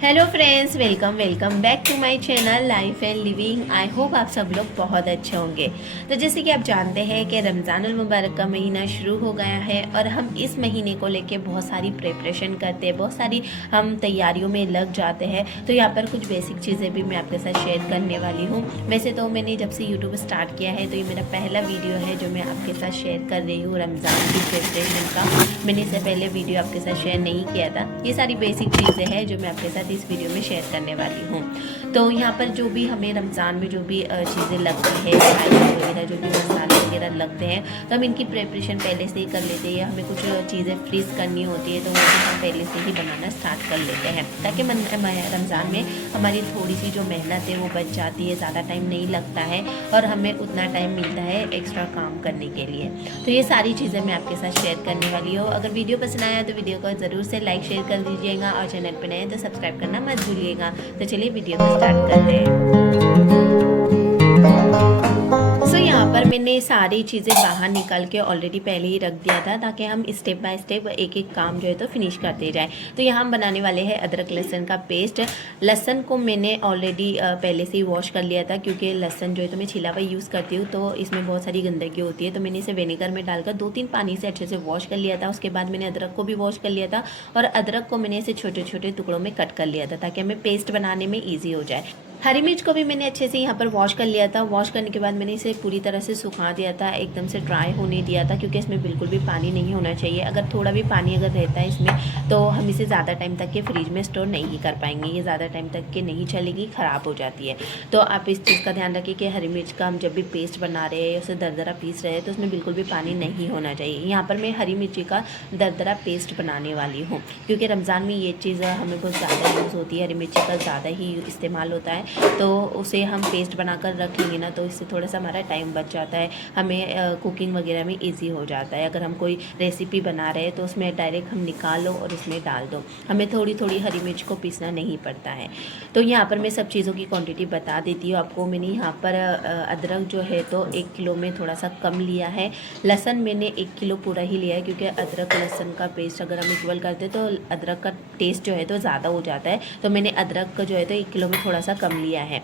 Hello friends, welcome back to my channel life and living. I hope आप सब लोग बहुत अच्छे होंगे। तो जैसे कि आप जानते हैं कि रमज़ानुल मुबारक का महीना शुरू हो गया है और हम इस महीने को लेके बहुत सारी प्रिपरेशन करते हैं, बहुत सारी हम तैयारियों में लग जाते हैं। तो यहाँ पर कुछ बेसिक चीज़ें भी मैं आपके साथ शेयर करने वाली हूँ। वैसे तो मैंने जब से यूट्यूब स्टार्ट किया है तो ये मेरा पहला वीडियो है जो मैं आपके साथ शेयर कर रही हूँ रमज़ान की प्रिपरेशन का। मैंने इससे पहले वीडियो आपके साथ शेयर नहीं किया था। ये सारी बेसिक चीज़ें हैं जो मैं आपके साथ इस वीडियो में शेयर करने वाली हूँ। तो यहाँ पर जो भी हमें रमज़ान में जो भी चीज़ें लगती है, वगैरह जो भी मसाले वगैरह लगते हैं, तो हम इनकी प्रिपरेशन पहले से ही कर लेते हैं। या हमें कुछ चीज़ें फ्रीज़ करनी होती है तो वो भी हम पहले से ही बनाना स्टार्ट कर लेते हैं, ताकि रमज़ान में हमारी थोड़ी सी जो मेहनत है वो बच जाती है, ज़्यादा टाइम नहीं लगता है और हमें उतना टाइम मिलता है एक्स्ट्रा काम करने के लिए। तो ये सारी चीज़ें मैं आपके साथ शेयर करने वाली हूँ। अगर वीडियो पसंद आया तो वीडियो को ज़रूर से लाइक शेयर कर दीजिएगा और चैनल पर नए तो सब्सक्राइब करना मत भूलिएगा। तो चलिए वीडियो को स्टार्ट करते हैं। यहाँ पर मैंने सारी चीज़ें बाहर निकाल के ऑलरेडी पहले ही रख दिया था, ताकि हम स्टेप बाय स्टेप एक एक काम जो है तो फिनिश करते जाएं। तो यहाँ हम बनाने वाले हैं अदरक लहसुन का पेस्ट। लहसुन को मैंने ऑलरेडी पहले से ही वॉश कर लिया था, क्योंकि लहसुन जो है तो मैं छिला हुआ यूज़ करती हूँ तो इसमें बहुत सारी गंदगी होती है। तो मैंने इसे विनेगर में डालकर 2-3 पानी से अच्छे से वॉश कर लिया था। उसके बाद मैंने अदरक को भी वॉश कर लिया था और अदरक को मैंने इसे छोटे छोटे टुकड़ों में कट कर लिया था, ताकि हमें पेस्ट बनाने में ईजी हो जाए। हरी मिर्च को भी मैंने अच्छे से यहाँ पर वॉश कर लिया था। वॉश करने के बाद मैंने इसे पूरी तरह से सुखा दिया था, एकदम से ड्राई होने दिया था, क्योंकि इसमें बिल्कुल भी पानी नहीं होना चाहिए। अगर थोड़ा भी पानी अगर रहता है इसमें तो हम इसे ज़्यादा टाइम तक के फ्रिज में स्टोर नहीं कर पाएंगे, ये ज़्यादा टाइम तक के नहीं चलेगी, ख़राब हो जाती है। तो आप इस चीज़ का ध्यान रखिए कि हरी मिर्च का हम जब भी पेस्ट बना रहे हैं, उसे दरदरा पीस रहे हैं, तो उसमें बिल्कुल भी पानी नहीं होना चाहिए। यहाँ पर मैं हरी मिर्ची का दरदरा पेस्ट बनाने वाली हूँ, क्योंकि रमज़ान में ये चीज़ हमें बहुत ज़्यादा यूज़ होती है, हरी मिर्ची का ज़्यादा ही इस्तेमाल होता है। तो उसे हम पेस्ट बनाकर रख लेंगे ना, तो इससे थोड़ा सा हमारा टाइम बच जाता है, हमें कुकिंग वगैरह में इजी हो जाता है। अगर हम कोई रेसिपी बना रहे हैं तो उसमें डायरेक्ट हम निकालो और इसमें डाल दो, हमें थोड़ी थोड़ी हरी मिर्च को पीसना नहीं पड़ता है। तो यहाँ पर मैं सब चीज़ों की क्वांटिटी बता देती हूँ आपको। मैंने यहाँ पर अदरक जो है तो 1 किलो में थोड़ा सा कम लिया है। लहसुन मैंने 1 किलो पूरा ही लिया है, क्योंकि अदरक लहसुन का पेस्ट अगर हम इक्वल करते तो अदरक का टेस्ट जो है तो ज़्यादा हो जाता है। तो मैंने अदरक का जो है तो 1 किलो में थोड़ा सा कम लिया है।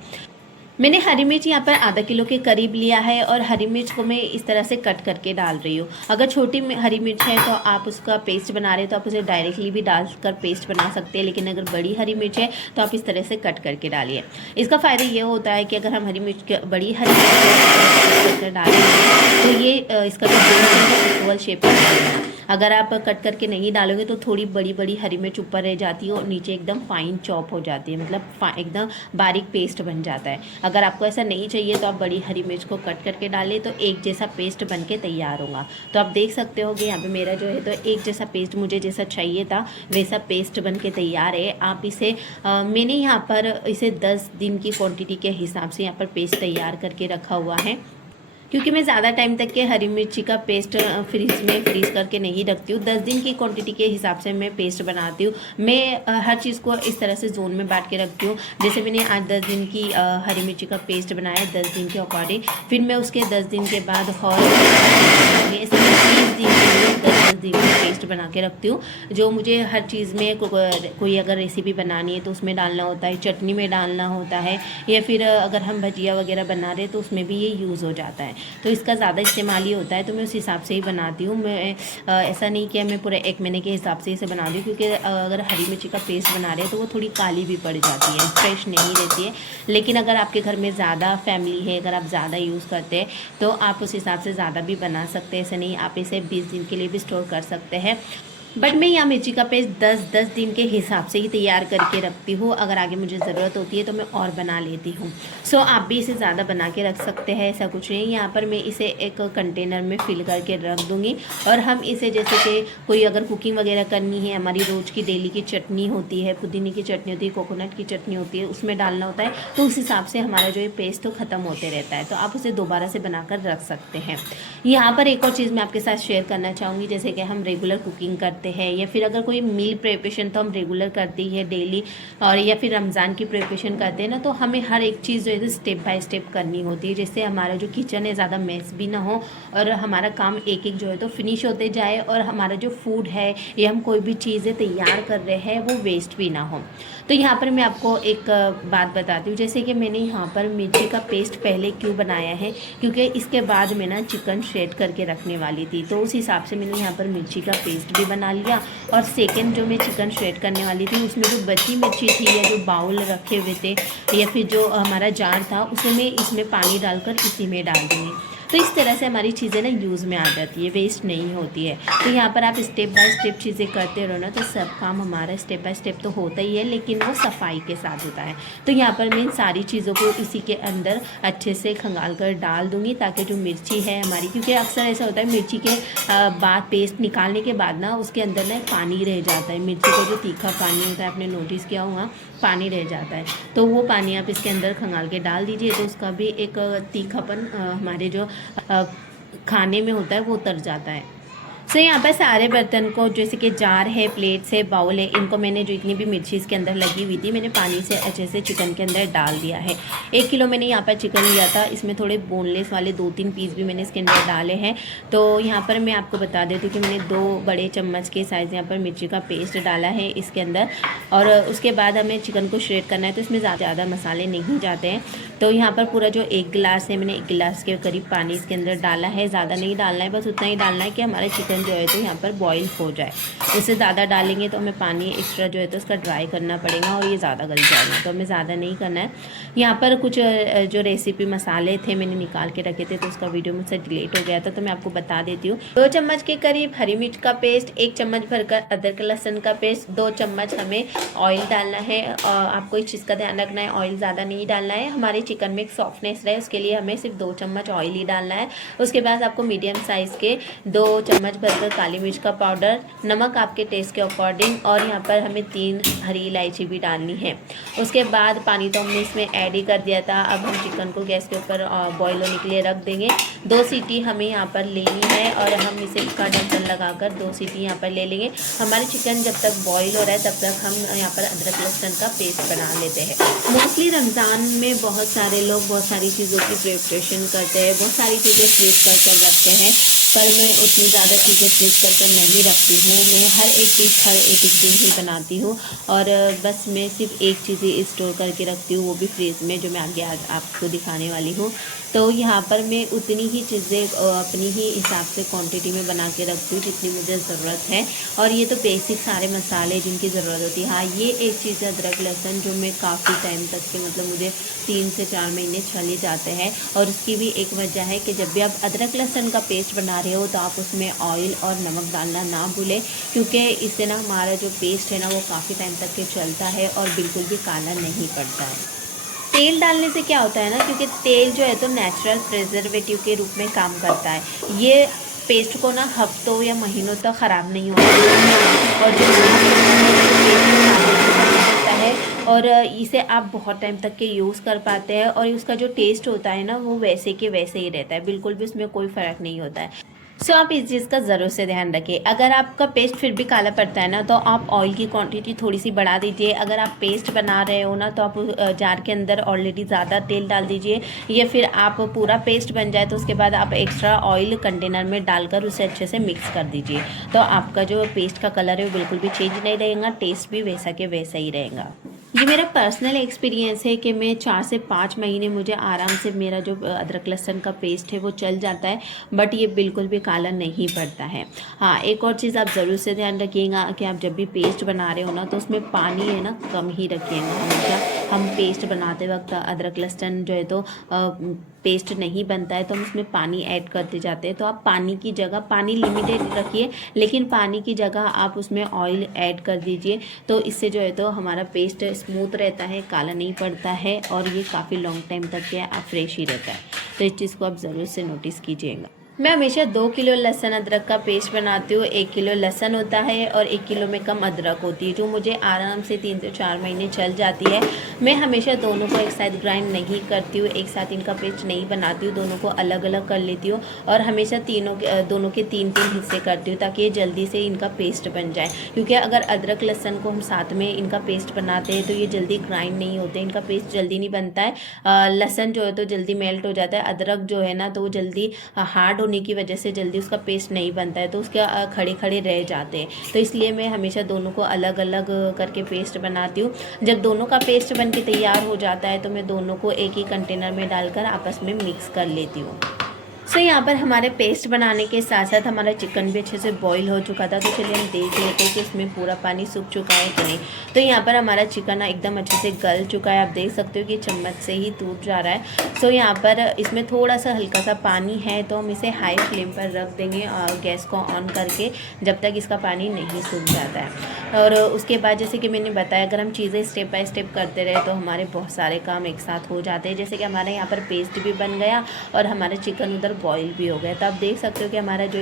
मैंने हरी मिर्च यहाँ पर आधा किलो के करीब लिया है और हरी मिर्च को मैं इस तरह से कट करके डाल रही हूँ। अगर छोटी हरी मिर्च है तो आप उसका पेस्ट बना रहे हैं तो आप उसे डायरेक्टली भी डालकर पेस्ट बना सकते हैं, लेकिन अगर बड़ी हरी मिर्च है तो आप इस तरह से कट करके डालिए। इसका फ़ायदा ये होता है कि अगर हम हरी मिर्च बड़ी हरी मिर्च कर डालेंगे तो ये इसका जो इक्वल शेप है। अगर आप कट करके नहीं डालोगे तो थोड़ी बड़ी बड़ी हरी मिर्च ऊपर रह जाती है और नीचे एकदम फाइन चॉप हो जाती है, मतलब एकदम बारीक पेस्ट बन जाता है। अगर आपको ऐसा नहीं चाहिए तो आप बड़ी हरी मिर्च को कट करके डालें, तो एक जैसा पेस्ट बन के तैयार होगा। तो आप देख सकते हो कि यहाँ पे मेरा जो है तो एक जैसा पेस्ट मुझे जैसा चाहिए था वैसा पेस्ट बन के तैयार है। आप इसे मैंने यहाँ पर इसे 10 दिन की क्वान्टिटी के हिसाब से यहाँ पर पेस्ट तैयार करके रखा हुआ है, क्योंकि मैं ज़्यादा टाइम तक के हरी मिर्ची का पेस्ट फ्रीज़ करके नहीं रखती हूँ। 10 दिन की क्वांटिटी के हिसाब से मैं पेस्ट बनाती हूँ। मैं हर चीज़ को इस तरह से जोन में बांट के रखती हूँ। जैसे मैंने आज 10 दिन की हरी मिर्ची का पेस्ट बनाया 10 दिन के अकॉर्डिंग, फिर मैं उसके 10 दिन के बाद और 30 दिन के लिए 10 दिन की पेस्ट बना के रखती हूँ। जो मुझे हर चीज़ में कोई अगर रेसिपी बनानी है तो उसमें डालना होता है, चटनी में डालना होता है, या फिर अगर हम भजिया वगैरह बना रहे तो उसमें भी ये यूज़ हो जाता है। तो इसका ज़्यादा इस्तेमाल ही होता है, तो मैं उस हिसाब से ही बनाती हूँ। मैं ऐसा नहीं कि मैं पूरे 1 महीने के हिसाब से इसे बना दूँ, क्योंकि अगर हरी मिर्ची का पेस्ट बना रहे हैं तो वो थोड़ी काली भी पड़ जाती है, फ्रेश नहीं रहती है। लेकिन अगर आपके घर में ज़्यादा फैमिली है, अगर आप ज़्यादा यूज़ करते हैं तो आप उस हिसाब से ज़्यादा भी बना सकते हैं। ऐसा नहीं, आप इसे 20 दिन के लिए भी स्टोर कर सकते हैं। बट मैं यहाँ मिर्ची का पेस्ट 10-10 दिन के हिसाब से ही तैयार करके रखती हूँ। अगर आगे मुझे ज़रूरत होती है तो मैं और बना लेती हूँ। सो आप भी इसे ज़्यादा बना के रख सकते हैं, ऐसा कुछ नहीं। यहाँ पर मैं इसे एक कंटेनर में फिल करके रख दूँगी और हम इसे जैसे कि कोई अगर कुकिंग वगैरह करनी है, हमारी रोज़ की डेली की चटनी होती है, पुदीने की चटनी होती है, कोकोनट की चटनी होती है, उसमें डालना होता है, तो उस हिसाब से हमारा जो है पेस्ट तो ख़त्म होते रहता है, तो आप उसे दोबारा से बनाकर रख सकते हैं। यहाँ पर एक और चीज़ मैं आपके साथ शेयर करना चाहूँगी, जैसे कि हम रेगुलर कुकिंग करते हैं या फिर अगर कोई मील प्रिपरेशन तो हम रेगुलर करते ही है डेली, और या फिर रमज़ान की प्रिपरेशन करते हैं ना, तो हमें हर एक चीज़ जो है स्टेप बाय स्टेप करनी होती है, जिससे हमारा जो किचन है ज़्यादा मेस भी ना हो और हमारा काम एक एक जो है तो फिनिश होते जाए, और हमारा जो फूड है या हम कोई भी चीज़ें तैयार कर रहे हैं वो वेस्ट भी ना हो। तो यहाँ पर मैं आपको एक बात बताती हूँ, जैसे कि मैंने यहाँ पर मिर्ची का पेस्ट पहले क्यों बनाया है, क्योंकि इसके बाद मैं ना चिकन श्रेड करके रखने वाली थी, तो उस हिसाब से मैंने यहाँ पर मिर्ची का पेस्ट भी बना लिया। और सेकंड जो मैं चिकन श्रेड करने वाली थी उसमें जो बची मिर्ची थी या जो बाउल रखे हुए थे या फिर जो हमारा जार था उसे मैं इसमें पानी डालकर इसी में डाल दूँगी। तो इस तरह से हमारी चीज़ें ना यूज़ में आ जाती है, वेस्ट नहीं होती है। तो यहाँ पर आप स्टेप बाय स्टेप चीज़ें करते रहो ना, तो सब काम हमारा स्टेप बाय स्टेप तो होता ही है, लेकिन वो सफाई के साथ होता है। तो यहाँ पर मैं इन सारी चीज़ों को इसी के अंदर अच्छे से खंगाल कर डाल दूँगी, ताकि जो मिर्ची है हमारी, क्योंकि अक्सर ऐसा होता है मिर्ची के बाद पेस्ट निकालने के बाद ना उसके अंदर ना पानी रह जाता है। मिर्ची का जो तीखा पानी होता है, आपने नोटिस किया होगा, पानी रह जाता है। तो वो पानी आप इसके अंदर खंगाल के डाल दीजिए, तो उसका भी एक तीखापन हमारे जो खाने में होता है वो उतर जाता है। सो यहाँ पर सारे बर्तन को, जैसे कि जार है, प्लेट्स है, बाउल है, इनको मैंने जो इतनी भी मिर्ची इसके अंदर लगी हुई थी मैंने पानी से अच्छे से चिकन के अंदर डाल दिया है। 1 किलो मैंने यहाँ पर चिकन लिया था, इसमें थोड़े बोनलेस वाले 2-3 पीस भी मैंने इसके अंदर डाले हैं। तो यहाँ पर मैं आपको बता देती हूँ कि मैंने 2 बड़े चम्मच के साइज़ यहाँ पर मिर्ची का पेस्ट डाला है इसके अंदर। और उसके बाद हमें चिकन को श्रेड करना है, तो इसमें ज़्यादा मसाले नहीं जाते हैं। तो यहाँ पर पूरा जो 1 गिलास है, मैंने 1 गिलास के करीब पानी इसके अंदर डाला है। ज़्यादा नहीं डालना है, बस उतना ही डालना है कि हमारा चिकन जो है तो यहाँ पर बॉईल हो जाए। उससे ज़्यादा डालेंगे तो हमें पानी एक्स्ट्रा जो है तो उसका ड्राई करना पड़ेगा और ये ज़्यादा गल जाएगा, तो हमें ज़्यादा नहीं करना है। यहाँ पर कुछ जो रेसिपी मसाले थे मैंने निकाल के रखे थे, तो उसका वीडियो मुझसे डिलीट हो गया था, तो मैं आपको बता देती हूँ। 2 चम्मच के करीब हरी मिर्च का पेस्ट, 1 चम्मच भरकर अदरक लहसुन का पेस्ट, 2 चम्मच हमें ऑयल डालना है। आपको इस चीज़ का ध्यान रखना है, ऑयल ज़्यादा नहीं डालना है, हमारे चिकन में एक सॉफ्टनेस रहे उसके लिए हमें सिर्फ 2 चम्मच ऑयल ही डालना है। उसके बाद आपको मीडियम साइज़ के 2 चम्मच भरकर काली मिर्च का पाउडर, नमक आपके टेस्ट के अकॉर्डिंग, और यहाँ पर हमें 3 हरी इलायची भी डालनी है। उसके बाद पानी तो हमने इसमें ऐड ही कर दिया था। अब हम चिकन को गैस के ऊपर बॉईल होने के लिए रख देंगे। 2 सीटी हमें यहाँ पर लेनी है और हम इसे इसका ढक्कन लगाकर 2 सीटी यहाँ पर ले लेंगे। हमारे चिकन जब तक बॉईल हो रहा है तब तक हम यहाँ पर अदरक लहसुन का पेस्ट बना लेते हैं। मोस्टली रमज़ान में बहुत सारे लोग बहुत सारी चीज़ों की प्रिपरेशन करते हैं, बहुत सारी चीज़ें फ्रीज कर कर रखते हैं, पर मैं उतनी ज़्यादा चीज़ें फ्रीज कर कर नहीं रखती हूँ। मैं हर एक चीज़ हर एक दिन ही बनाती हूँ, और बस मैं सिर्फ एक चीज़ ही स्टोर करके रखती हूँ, वो भी फ्रीज में, जो मैं आगे आज आपको दिखाने वाली हूँ। तो यहाँ पर मैं उतनी ही चीज़ें अपनी ही हिसाब से क्वांटिटी में बना के रखती हूँ जितनी मुझे ज़रूरत है। और ये तो बेसिक सारे मसाले जिनकी ज़रूरत होती है। हाँ, ये एक चीज़ है अदरक लहसुन, जो मैं काफ़ी टाइम तक के, मतलब मुझे 3 से 4 महीने चले जाते हैं। और उसकी भी एक वजह है कि जब भी आप अदरक लहसुन का पेस्ट बना रहे हो तो आप उसमें ऑयल और नमक डालना ना भूलें, क्योंकि इससे ना हमारा जो पेस्ट है ना वो काफ़ी टाइम तक के चलता है और बिल्कुल भी काला नहीं पड़ता है। तेल डालने से क्या होता है ना, क्योंकि तेल जो है तो नेचुरल प्रिजर्वेटिव के रूप में काम करता है। ये पेस्ट को ना हफ्तों या महीनों तक ख़राब नहीं होता और जो होता है, और इसे आप बहुत टाइम तक के यूज़ कर पाते हैं, और उसका जो टेस्ट होता है ना वो वैसे के वैसे ही रहता है, बिल्कुल भी उसमें कोई फ़र्क नहीं होता है। सो आप इस चीज़ का ज़रूर से ध्यान रखिए। अगर आपका पेस्ट फिर भी काला पड़ता है ना, तो आप ऑयल की क्वांटिटी थोड़ी सी बढ़ा दीजिए। अगर आप पेस्ट बना रहे हो ना, तो आप जार के अंदर ऑलरेडी ज़्यादा तेल डाल दीजिए, या फिर आप पूरा पेस्ट बन जाए तो उसके बाद आप एक्स्ट्रा ऑयल कंटेनर में डालकर उसे अच्छे से मिक्स कर दीजिए। तो आपका जो पेस्ट का कलर है वो बिल्कुल भी चेंज नहीं रहेगा, टेस्ट भी वैसा के वैसा ही रहेगा। ये मेरा पर्सनल एक्सपीरियंस है कि मैं 4 से 5 महीने मुझे आराम से मेरा जो अदरक लहसुन का पेस्ट है वो चल जाता है, बट ये बिल्कुल भी काला नहीं पड़ता है। हाँ, एक और चीज़ आप ज़रूर से ध्यान रखिएगा कि आप जब भी पेस्ट बना रहे हो ना, तो उसमें पानी है ना कम ही रखिएगा हमेशा। हम पेस्ट बनाते वक्त अदरक लहसुन जो है तो पेस्ट नहीं बनता है तो हम इसमें पानी ऐड करते जाते हैं। तो आप पानी की जगह, पानी लिमिटेड रखिए, लेकिन पानी की जगह आप उसमें ऑयल ऐड कर दीजिए। तो इससे जो है तो हमारा पेस्ट स्मूथ रहता है, काला नहीं पड़ता है, और ये काफ़ी लॉन्ग टाइम तक के फ्रेश ही रहता है। तो इस चीज़ को आप ज़रूर से नोटिस कीजिएगा। मैं हमेशा 2 किलो लहसुन अदरक का पेस्ट बनाती हूँ। 1 किलो लहसुन होता है और 1 किलो में कम अदरक होती है, जो मुझे आराम से 3 से 4 महीने चल जाती है। मैं हमेशा दोनों को एक साथ ग्राइंड नहीं करती हूँ, एक साथ इनका पेस्ट नहीं बनाती हूँ, दोनों को अलग अलग कर लेती हूँ, और हमेशा दोनों के 3-3 हिस्से करती हूँ ताकि ये जल्दी से इनका पेस्ट बन जाए। क्योंकि अगर अदरक लहसुन को हम साथ में इनका पेस्ट बनाते हैं तो ये जल्दी ग्राइंड नहीं होते, इनका पेस्ट जल्दी नहीं बनता है। लहसुन जो है तो जल्दी मेल्ट हो जाता है, अदरक जो है ना तो वो जल्दी हार्ड होने की वजह से जल्दी उसका पेस्ट नहीं बनता है, तो उसके खड़े खड़े रह जाते हैं। तो इसलिए मैं हमेशा दोनों को अलग अलग करके पेस्ट बनाती हूँ। जब दोनों का पेस्ट बन के तैयार हो जाता है तो मैं दोनों को एक ही कंटेनर में डालकर आपस में मिक्स कर लेती हूँ। सो यहाँ पर हमारे पेस्ट बनाने के साथ साथ हमारा चिकन भी अच्छे से बॉईल हो चुका था। तो चलिए हम देख लेते हैं कि इसमें पूरा पानी सूख चुका है कि नहीं। तो यहाँ पर हमारा चिकन एकदम अच्छे से गल चुका है। आप देख सकते हो कि चम्मच से ही टूट जा रहा है। सो यहाँ पर इसमें थोड़ा सा हल्का सा पानी है, तो हम इसे हाई फ्लेम पर रख देंगे और गैस को ऑन करके, जब तक इसका पानी नहीं सूख जाता है। और उसके बाद जैसे कि मैंने बताया, अगर हम चीज़ें स्टेप बाय स्टेप करते रहे तो हमारे बहुत सारे काम एक साथ हो जाते हैं। जैसे कि हमारे यहाँ पर पेस्ट भी बन गया और हमारा चिकन उधर बॉईल भी हो गया। तो आप देख सकते हो कि हमारा जो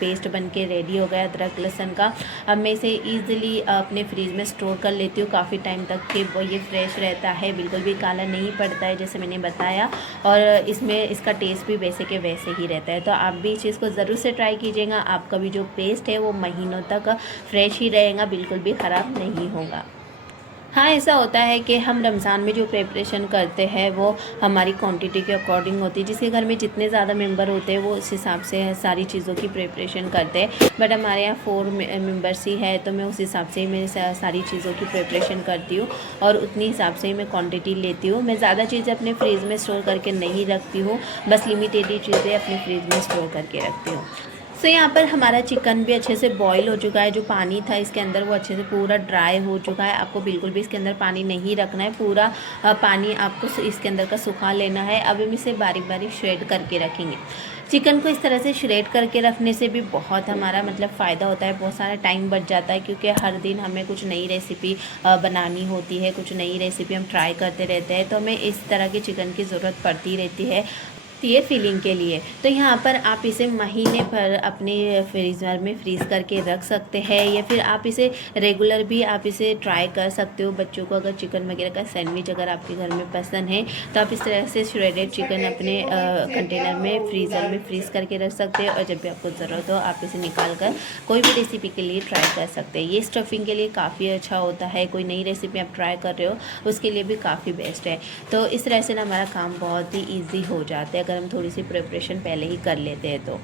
पेस्ट बन के रेडी हो गया अदरक लहसुन का। अब मैं इसे ईजिली अपने फ्रिज में स्टोर कर लेती हूँ काफ़ी टाइम तक कि वो ये फ्रेश रहता है, बिल्कुल भी काला नहीं पड़ता है जैसे मैंने बताया। और इसमें इसका टेस्ट भी वैसे के वैसे ही रहता है। तो आप भी इस चीज़ को ज़रूर से ट्राई कीजिएगा। आपका भी जो पेस्ट है वो महीनों तक फ्रेश ही रहेगा, बिल्कुल भी ख़राब नहीं होगा। हाँ, ऐसा होता है कि हम रमज़ान में जो प्रिपरेशन करते हैं वो हमारी क्वांटिटी के अकॉर्डिंग होती है। जिसके घर में जितने ज़्यादा मेंबर होते हैं वो उस हिसाब से सारी चीज़ों की प्रिपरेशन करते हैं। बट हमारे यहाँ 4 मेंबर्स ही है, तो मैं उस हिसाब से ही मैं सारी चीज़ों की प्रिपरेशन करती हूँ और उतनी हिसाब से ही मैं क्वान्टिटी लेती हूँ। मैं ज़्यादा चीज़ें अपने फ्रिज में स्टोर करके नहीं रखती हूँ, बस लिमिटेड ही चीज़ें अपने फ्रिज में स्टोर करके रखती हूँ। सो यहाँ पर हमारा चिकन भी अच्छे से बॉईल हो चुका है। जो पानी था इसके अंदर वो अच्छे से पूरा ड्राई हो चुका है। आपको बिल्कुल भी इसके अंदर पानी नहीं रखना है, पूरा पानी आपको इसके अंदर का सुखा लेना है। अब हम इसे बारीक बारीक श्रेड करके रखेंगे। चिकन को इस तरह से श्रेड करके रखने से भी बहुत हमारा मतलब फ़ायदा होता है, बहुत सारा टाइम बच जाता है, क्योंकि हर दिन हमें कुछ नई रेसिपी बनानी होती है, कुछ नई रेसिपी हम ट्राई करते रहते हैं। तो हमें इस तरह के चिकन की ज़रूरत पड़ती रहती है ये फीलिंग के लिए। तो यहाँ पर आप इसे महीने भर अपने फ्रीज़र में फ्रीज़ करके रख सकते हैं, या फिर आप इसे रेगुलर भी आप इसे ट्राई कर सकते हो। बच्चों को अगर चिकन वगैरह का सैंडविच अगर आपके घर में पसंद है तो आप इस तरह से श्रेडेड चिकन अपने कंटेनर में फ्रीज़र में फ्रीज़ करके रख सकते हैं, और जब भी आपको ज़रूरत हो आप इसे निकाल कर कोई भी रेसिपी के लिए ट्राई कर सकते हैं। ये स्टफिंग के लिए काफ़ी अच्छा होता है। कोई नई रेसिपी आप ट्राई कर रहे हो उसके लिए भी काफ़ी बेस्ट है। तो इस तरह से ना हमारा काम बहुत ही ईजी हो जाता है अगर हम थोड़ी सी प्रिपरेशन पहले ही कर लेते हैं। तो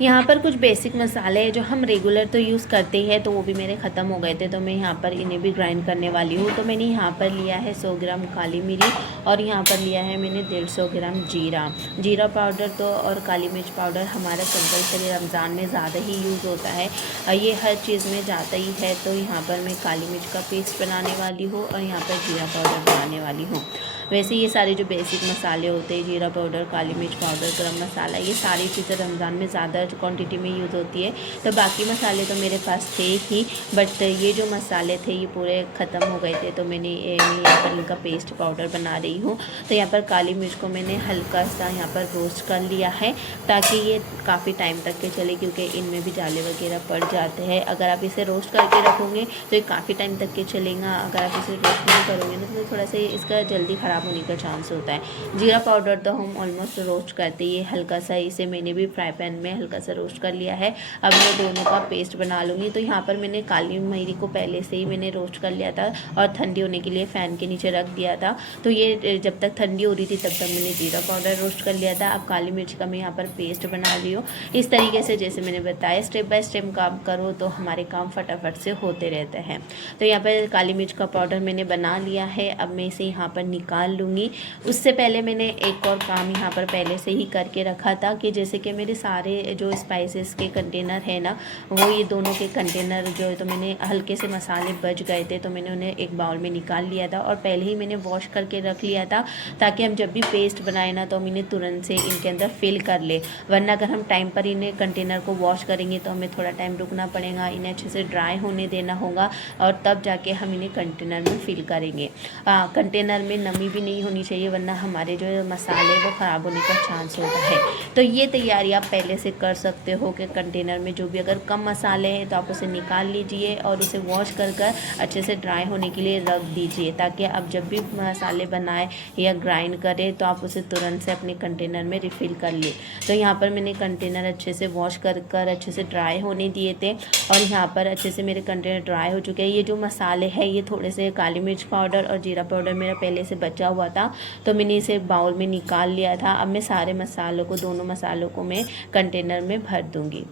यहाँ पर कुछ बेसिक मसाले हैं जो हम रेगुलर तो यूज़ करते ही हैं, तो वो भी मेरे ख़त्म हो गए थे, तो मैं यहाँ पर इन्हें भी ग्राइंड करने वाली हूँ। तो मैंने यहाँ पर लिया है 100 ग्राम काली मिर्च, और यहाँ पर लिया है मैंने 150 ग्राम जीरा पाउडर। तो और काली मिर्च पाउडर हमारा कंपलसरी रमज़ान में ज़्यादा ही यूज़ होता है, ये हर चीज़ में जाता ही है। तो यहाँ पर मैं काली मिर्च का पेस्ट बनाने वाली हूँ और यहाँ पर जीरा पाउडर बनाने वाली हूँ। वैसे ये सारे जो बेसिक मसाले होते हैं, जीरा पाउडर, काली मिर्च पाउडर, गरम मसाला, ये सारी चीज़ें रमज़ान में ज़्यादा क्वांटिटी में यूज़ होती है। तो बाकी मसाले तो मेरे पास थे ही, बट ये जो मसाले थे ये पूरे ख़त्म हो गए थे, तो मैं यहाँ पर इनका पेस्ट पाउडर बना रही हूँ। तो यहाँ पर काली मिर्च को मैंने हल्का सा यहाँ पर रोस्ट कर लिया है, ताकि ये काफ़ी टाइम तक के चले, क्योंकि इनमें भी जाले वगैरह पड़ जाते हैं। अगर आप इसे रोस्ट करके रखोगे तो ये काफ़ी टाइम तक के चलेगा। अगर आप इसे रोस्ट नहीं करोगे ना तो थोड़ा सा इसका जल्दी ख़राब होने का चांस होता है। जीरा पाउडर तो हम ऑलमोस्ट रोस्ट करते ही, हल्का सा इसे मैंने भी फ्राई पैन में हल्का सा रोस्ट कर लिया है। अब मैं दोनों का पेस्ट बना लूँगी। तो यहाँ पर मैंने काली मिर्च को पहले से ही मैंने रोस्ट कर लिया था और ठंडी होने के लिए फ़ैन के नीचे रख दिया था। तो ये जब तक ठंडी हो रही थी तब तक मैंने जीरा पाउडर रोस्ट कर लिया था। अब काली मिर्च का मैं यहाँ पर पेस्ट बना रही हूँ। इस तरीके से जैसे मैंने बताया स्टेप बाय स्टेप काम करो तो हमारे काम फटाफट से होते रहते हैं। तो यहाँ पर काली मिर्च का पाउडर मैंने बना लिया है। अब मैं इसे यहाँ पर निकाल लूँगी। उससे पहले मैंने एक और काम यहाँ पर पहले से ही करके रखा था, कि जैसे कि मेरे सारे जो स्पाइसेस के कंटेनर है ना, वो ये दोनों के कंटेनर जो है, तो मैंने हल्के से मसाले बच गए थे तो मैंने उन्हें एक बाउल में निकाल लिया था, और पहले ही मैंने वॉश करके रख लिया था, ताकि हम जब भी पेस्ट बनाए ना तो हम इन्हें तुरंत से इनके अंदर फिल कर ले। वरना अगर हम टाइम पर इन्हें कंटेनर को वॉश करेंगे तो हमें थोड़ा टाइम रुकना पड़ेगा, इन्हें अच्छे से ड्राई होने देना होगा, और तब जाके हम इन्हें कंटेनर में फिल करेंगे। कंटेनर में नमी भी नहीं होनी चाहिए, वरना हमारे जो मसाले वो ख़राब होने का चांस होता है। तो ये तैयारी आप पहले से कर सकते हो कि कंटेनर में जो भी अगर कम मसाले हैं तो आप उसे निकाल लीजिए और उसे वॉश कर अच्छे से ड्राई होने के लिए रख दीजिए, ताकि आप जब भी मसाले बनाए या ग्राइंड करें तो आप उसे तुरंत से अपने कंटेनर में रिफ़िल कर ले। तो यहाँ पर मैंने कंटेनर अच्छे से वॉश कर अच्छे से ड्राई होने दिए थे, और यहाँ पर अच्छे से मेरे कंटेनर ड्राई हो चुके हैं। ये जो मसाले हैं ये थोड़े से काली मिर्च पाउडर और जीरा पाउडर मेरा पहले से बचा बचा हुआ था, तो मैंने इसे बाउल में निकाल लिया था। अब मैं सारे मसालों को, दोनों मसालों को मैं कंटेनर में भर दूँगी।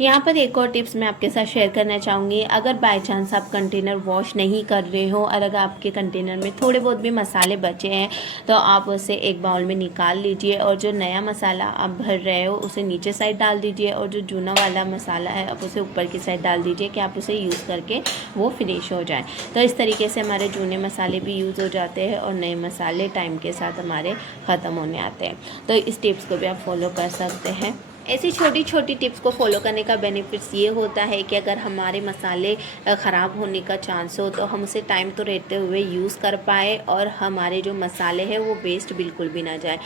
यहाँ पर एक और टिप्स मैं आपके साथ शेयर करना चाहूँगी। अगर बाय चांस आप कंटेनर वॉश नहीं कर रहे हो और अगर आपके कंटेनर में थोड़े बहुत भी मसाले बचे हैं, तो आप उसे एक बाउल में निकाल लीजिए और जो नया मसाला आप भर रहे हो उसे नीचे साइड डाल दीजिए और जो जूना वाला मसाला है आप उसे ऊपर की साइड डाल दीजिए कि आप उसे यूज़ करके वो फिनिश हो जाए। तो इस तरीके से हमारे जूने मसाले भी यूज़ हो जाते हैं और नए मसाले टाइम के साथ हमारे ख़त्म होने आते हैं। तो इस टिप्स को भी आप फॉलो कर सकते हैं। ऐसी छोटी छोटी टिप्स को फॉलो करने का बेनिफिट्स ये होता है कि अगर हमारे मसाले ख़राब होने का चांस हो तो हम उसे टाइम तो रहते हुए यूज़ कर पाए और हमारे जो मसाले हैं वो वेस्ट बिल्कुल भी ना जाए।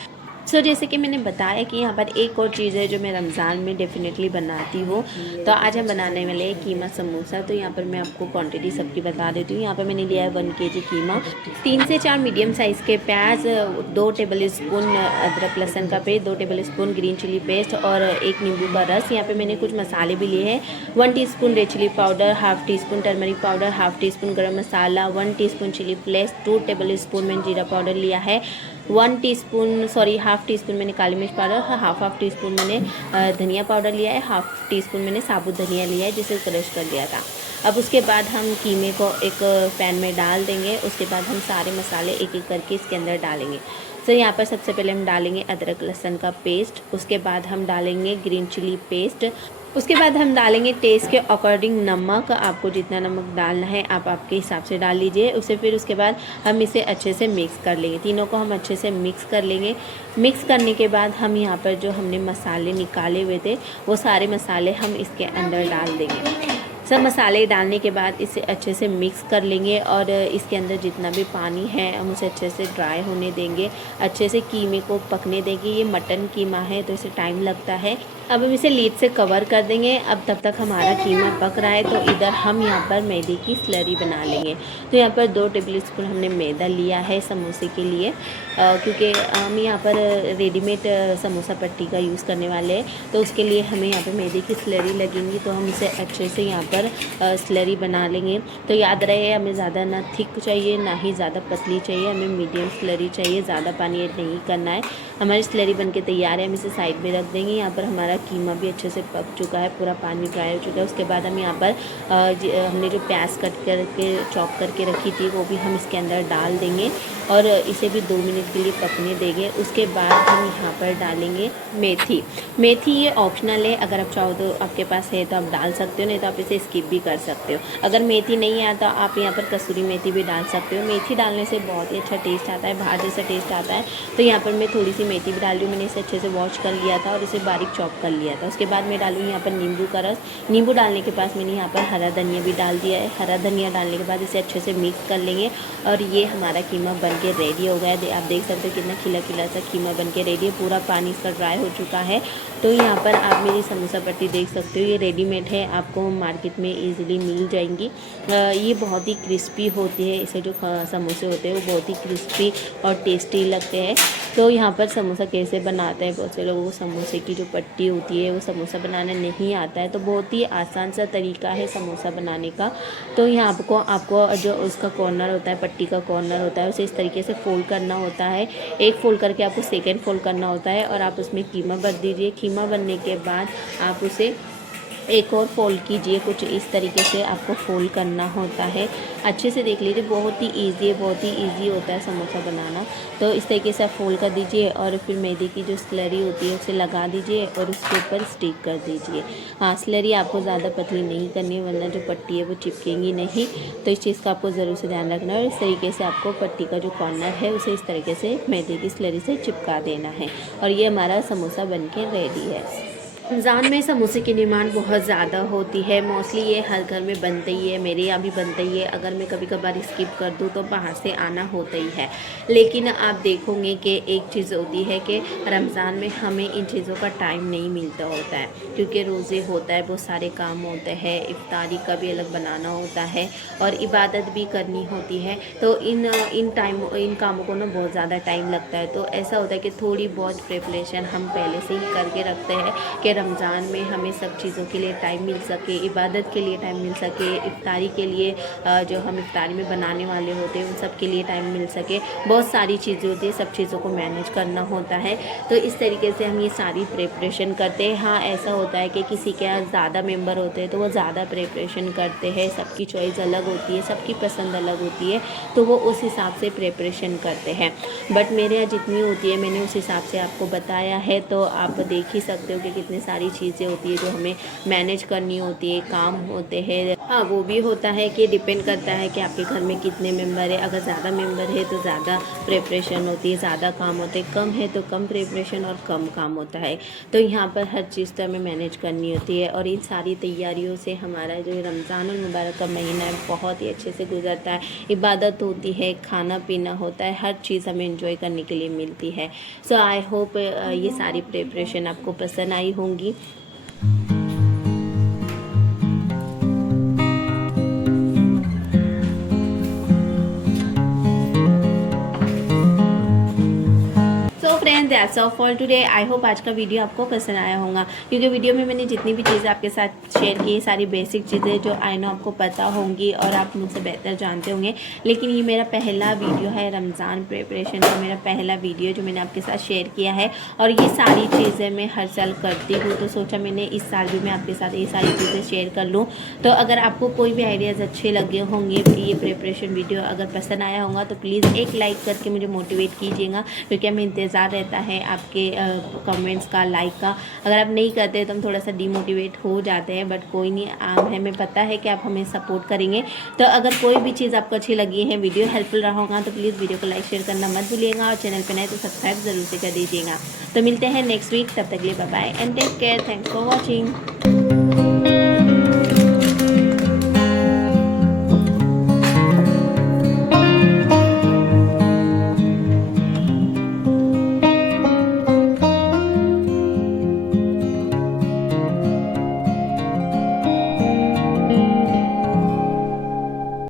जैसे कि मैंने बताया कि यहाँ पर एक और चीज़ है जो मैं रमज़ान में डेफ़िनेटली बनाती हूँ। तो आज हम बनाने वाले हैं कीमा समोसा। तो यहाँ पर मैं आपको क्वांटिटी सबकी बता देती हूँ। यहाँ पर मैंने लिया है 1 kg कीमा, 3 से 4 मीडियम साइज़ के प्याज, 2 टेबल स्पून अदरक लहसुन का paste, 2 tablespoon green chilli paste और 1 नींबू का रस। यहाँ पर मैंने कुछ मसाले भी लिए हैं, 1 teaspoon red chilli powder, half teaspoon turmeric powder, half teaspoon garam masala, 1 teaspoon chilli flakes, 2 tablespoon मैंने जीरा पाउडर लिया है, हाफ़ टी स्पून मैंने काली मिर्च पाउडर, हाफ टी स्पून मैंने धनिया पाउडर लिया है, हाफ़ टी स्पून मैंने साबुत धनिया लिया है जिसे क्रश कर लिया था। अब उसके बाद हम कीमे को एक पैन में डाल देंगे। उसके बाद हम सारे मसाले एक एक करके इसके अंदर डालेंगे। यहाँ पर सबसे पहले हम डालेंगे अदरक लहसुन का पेस्ट, उसके बाद हम डालेंगे ग्रीन चिली पेस्ट, उसके बाद हम डालेंगे टेस्ट के अकॉर्डिंग नमक। आपको जितना नमक डालना है आप आपके हिसाब से डाल लीजिए। उसके बाद हम इसे अच्छे से मिक्स कर लेंगे। तीनों को हम अच्छे से मिक्स कर लेंगे। मिक्स करने के बाद हम यहाँ पर जो हमने मसाले निकाले हुए थे वो सारे मसाले हम इसके अंदर डाल देंगे। सब मसाले डालने के बाद इसे अच्छे से मिक्स कर लेंगे और इसके अंदर जितना भी पानी है हम उसे अच्छे से ड्राई होने देंगे, अच्छे से कीमे को पकने देंगे। ये मटन कीमा है तो इसे टाइम लगता है। अब हम इसे लीड से कवर कर देंगे। अब तब तक हमारा कीमा पक रहा है तो इधर हम यहाँ पर मैदे की स्लरी बना लेंगे। तो यहाँ पर 2 टेबल स्पून हमने मैदा लिया है समोसे के लिए, क्योंकि हम यहाँ पर रेडीमेड समोसा पट्टी का यूज़ करने वाले हैं तो उसके लिए हमें यहाँ पर मैदे की स्लरी लगेंगी। तो हम इसे अच्छे से यहाँ पर स्लरी बना लेंगे। तो याद रहे हमें ज़्यादा ना थिक चाहिए ना ही ज़्यादा पतली चाहिए, हमें मीडियम स्लरी चाहिए, ज़्यादा पानी ऐड नहीं करना है। हमारी स्लरी बनके तैयार है, हम इसे साइड में रख देंगे। यहाँ पर हमारा कीमा भी अच्छे से पक चुका है, पूरा पानी ड्राई हो चुका है। उसके बाद हम यहाँ पर हमने जो प्याज कट करके चॉप करके रखी थी वो भी हम इसके अंदर डाल देंगे और इसे भी 2 मिनट के लिए पकने देंगे। उसके बाद हम यहाँ पर डालेंगे मेथी। मेथी ये ऑप्शनल है, अगर आप चाहो तो आपके पास है तो आप डाल सकते हो, नहीं तो आप इसे स्किप भी कर सकते हो। अगर मेथी नहीं है तो आप यहाँ पर कसूरी मेथी भी डाल सकते हो। मेथी डालने से बहुत ही अच्छा टेस्ट आता है, बाहर जैसा टेस्ट आता है। तो यहाँ पर मैं थोड़ी सी मेथी भी डाल रही हूँ। मैंने इसे अच्छे से वॉश कर लिया था और इसे बारीक चॉप कर लिया था। उसके बाद मैं डालूँगी यहाँ पर नींबू का रस। नींबू डालने के बाद मैंने यहाँ पर हरा धनिया भी डाल दिया है। हरा धनिया डालने के बाद इसे अच्छे से मिक्स कर लेंगे और ये हमारा कीमा बन के रेडी हो गया है। आप देख सकते हो कितना खिला खिला सा कीमा बन के रेडी है, पूरा पानी इसका ड्राई हो चुका है। तो यहाँ पर आप मेरी समोसा पट्टी देख सकते हो, ये रेडीमेड है, आपको मार्केट में ईजिली मिल जाएंगी। ये बहुत ही क्रिस्पी होती है, इसे जो समोसे होते हैं वो बहुत ही क्रिस्पी और टेस्टी लगते हैं। तो यहाँ पर समोसा कैसे बनाते हैं, बहुत से लोगों को समोसे की जो पट्टी होती है वो समोसा बनाना नहीं आता है, तो बहुत ही आसान सा तरीका है समोसा बनाने का। तो यहाँ आपको जो उसका कॉर्नर होता है, पट्टी का कॉर्नर होता है, उसे इस तरीके से फोल्ड करना होता है। एक फोल्ड करके आपको सेकेंड फोल्ड करना होता है और आप उसमें कीमा भर दीजिए। कीमा बनने के बाद आप उसे एक और फोल्ड कीजिए, कुछ इस तरीके से आपको फोल्ड करना होता है। अच्छे से देख लीजिए, बहुत ही इजी है, बहुत ही इजी होता है समोसा बनाना। तो इस तरीके से आप फोल्ड कर दीजिए और फिर मैदे की जो स्लरी होती है उसे लगा दीजिए और उसके ऊपर स्टिक कर दीजिए। हाँ, स्लरी आपको ज़्यादा पतली नहीं करनी है वरना जो पट्टी है वो चिपकेंगी नहीं। तो इस चीज़ का आपको ज़रूर से ध्यान रखना है और इस तरीके से आपको पट्टी का जो कॉर्नर है उसे इस तरीके से मैदे की स्लरी से चिपका देना है और ये हमारा समोसा बन के रेडी है। रमज़ान में समोसे की डिमांड बहुत ज़्यादा होती है, मोस्टली ये हर घर में बनते ही है, मेरे यहाँ भी बनते ही है। अगर मैं कभी कभार स्किप कर दूँ तो बाहर से आना होता ही है। लेकिन आप देखोगे कि एक चीज़ होती है कि रमज़ान में हमें इन चीज़ों का टाइम नहीं मिलता होता है, क्योंकि रोज़े होता है, बहुत सारे काम होते हैं, इफ्तारी का भी अलग बनाना होता है और इबादत भी करनी होती है। तो इन कामों को ना बहुत ज़्यादा टाइम लगता है। तो ऐसा होता है कि थोड़ी बहुत प्रिपरेशन हम पहले से ही करके रखते हैं कि रमज़ान में हमें सब चीज़ों के लिए टाइम मिल सके, इबादत के लिए टाइम मिल सके, इफ्तारी के लिए जो हम इफ्तारी में बनाने वाले होते हैं उन सब के लिए टाइम मिल सके। बहुत सारी चीज़ें होती है, सब चीज़ों को मैनेज करना होता है। तो इस तरीके से हम ये सारी प्रिपरेशन करते हैं। हाँ, ऐसा होता है कि किसी के यहाँ ज़्यादा मेंबर होते हैं तो वो ज़्यादा प्रिपरेशन करते हैं, सबकी चॉइस अलग होती है, सबकी पसंद अलग होती है, तो वो उस हिसाब से प्रिपरेशन करते हैं। बट मेरे यहाँ जितनी होती है मैंने उस हिसाब से आपको बताया है, तो आप देख ही सकते हो कि कितनी सारी चीज़ें होती है जो हमें मैनेज करनी होती है, काम होते हैं। हाँ, वो भी होता है कि डिपेंड करता है कि आपके घर में कितने मेंबर है। अगर ज़्यादा मेंबर है तो ज़्यादा प्रिपरेशन होती है, ज़्यादा काम होते हैं, कम है तो कम प्रिपरेशन और कम काम होता है। तो यहाँ पर हर चीज़ तो हमें मैनेज करनी होती है, और इन सारी तैयारियों से हमारा जो रमज़ान मुबारक का महीना है बहुत ही अच्छे से गुजरता है। इबादत होती है, खाना पीना होता है, हर चीज़ हमें एंजॉय करने के लिए मिलती है। सो आई होप ये सारी प्रिपरेशन आपको पसंद आई होंगी। Friends, that's all for today. I hope आज का वीडियो आपको पसंद आया होगा, क्योंकि वीडियो में मैंने जितनी भी चीज़ें आपके साथ शेयर की, सारी बेसिक चीज़ें जो आई नो आपको पता होंगी और आप मुझसे बेहतर जानते होंगे। लेकिन ये मेरा पहला वीडियो है, रमज़ान प्रिपरेशन का मेरा पहला वीडियो जो मैंने आपके साथ शेयर किया है। और ये सारी चीज़ें मैं हर साल करती हूँ, तो सोचा मैंने इस साल भी मैं आपके साथ ये सारी चीज़ें शेयर कर लूँ। तो अगर आपको कोई भी आइडियाज़ अच्छे लगे होंगे, ये प्रिपरेशन वीडियो अगर पसंद आया होगा तो प्लीज़ एक लाइक करके मुझे मोटिवेट कीजिएगा, क्योंकि हमें इंतज़ार रहता है आपके कमेंट्स का, लाइक का। अगर आप नहीं करते तो हम थोड़ा सा डिमोटिवेट हो जाते हैं, बट कोई नहीं, हमें पता है कि आप हमें सपोर्ट करेंगे। तो अगर कोई भी चीज़ आपको अच्छी लगी है, वीडियो हेल्पफुल रहा होगा, तो प्लीज़ वीडियो को लाइक शेयर करना मत भूलिएगा, और चैनल पर नए तो सब्सक्राइब ज़रूर से कर दीजिएगा। तो मिलते हैं नेक्स्ट वीक, तब तक के लिए bye bye and take care. Thanks for watching.